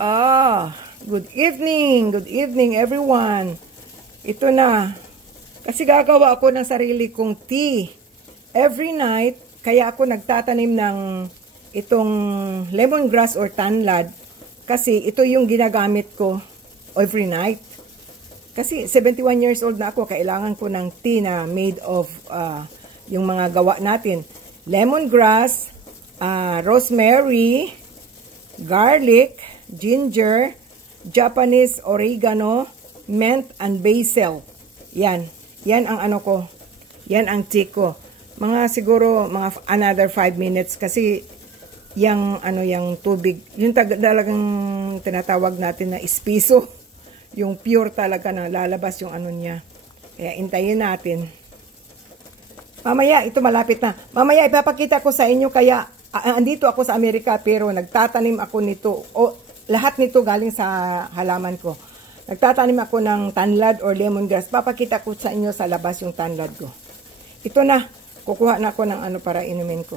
Good evening everyone. Ito na. Kasi gagawa ako ng sarili kong tea. Every night, kaya ako nagtatanim ng itong lemongrass or tanlad. Kasi ito yung ginagamit ko every night. Kasi 71 years old na ako, kailangan ko ng tea na made of yung mga gawa natin. Lemongrass, rosemary, garlic, ginger, Japanese oregano, mint, and basil. Yan. Yan ang ano ko. Yan ang tea ko. Mga siguro, another 5 minutes. Kasi, yung tubig, yung talagang tinatawag natin na espiso. Yung pure talaga na lalabas yung ano niya. Kaya, intayin natin. Mamaya, ito malapit na. Mamaya, ipapakita ko sa inyo. Kaya, andito ako sa Amerika, pero nagtatanim ako nito. Lahat nito galing sa halaman ko. Nagtatanim ako ng tanlad or lemongrass. Papakita ko sa inyo sa labas yung tanlad ko. Ito na. Kukuha na ako ng para inumin ko.